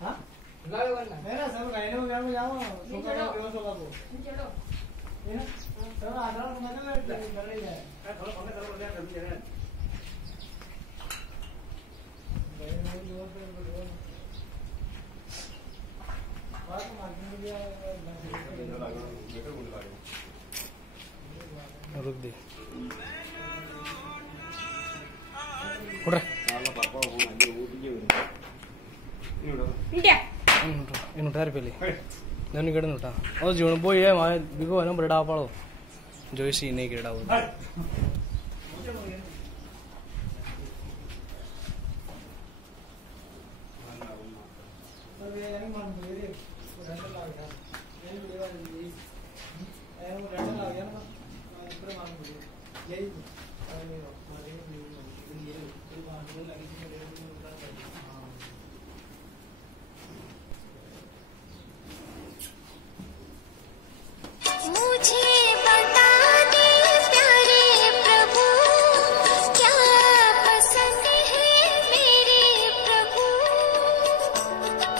हां मेरा सब राइनो में जाओ सुपर को चलो चलो ये ना सब आधार मतलब कर रही है थोड़ा फोन करो बोले कर दिया है बात मार्केट में गया रुक दे उड़ इन उठा पे नहीं कड़ उठा और जीवन बोई है वहाँ बिको है ना बड़ा पालो जो इसी नहीं केड़ा वो यही